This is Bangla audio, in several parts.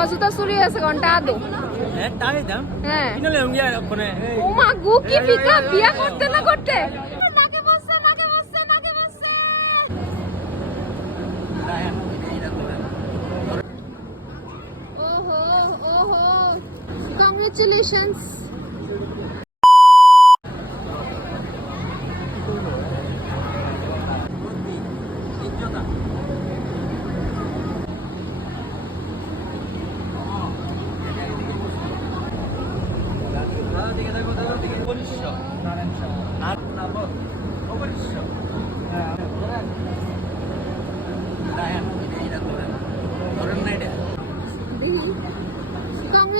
তোমার জুতা চুরি আছে ঘন্টা আদো হ্যাঁ তাই দাম হ্যাঁ কিনলে উঙ্গিয়া কোনে ও মা গু কি ফিকা বিয়া করতে না করতে নাকে বসছে নাকে বসছে নাকে বসছে ওহো ওহো congratulations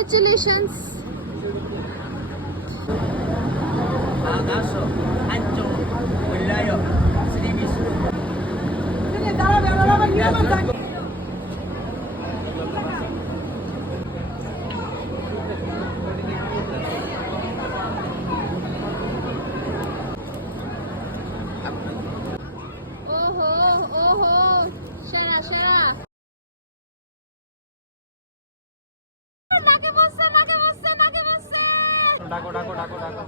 Congratulations. Oho, oho, Shara, Shara. নাকে বসছে নাকে বসছে নাকে বসছে ডাকো ডাকো ডাকো ডাকো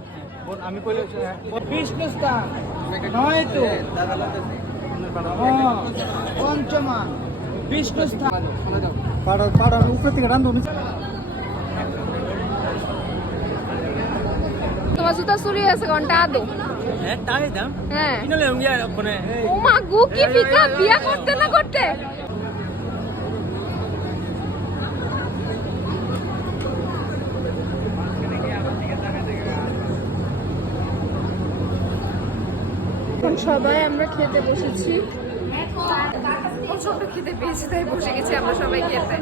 বোন আমি কইলে বিষ্ণুস্থান নয় তো পঞ্চমা বিষ্ণুস্থান পাড়ার উপরে থেকে রান্ধো তোমার জুতা চুরি আছে ঘন্টা আদো হ্যাঁ তাই দাম হ্যাঁ কিনলে উঙ্গিয়া কোনে ও মা গু কি ফিকা বিয়া করতে না করতে এখন সবাই আমরা খেতে বসেছি প্রচন্ড খেতে পেয়েছি তাই বসে গেছি আমরা সবাই খেতে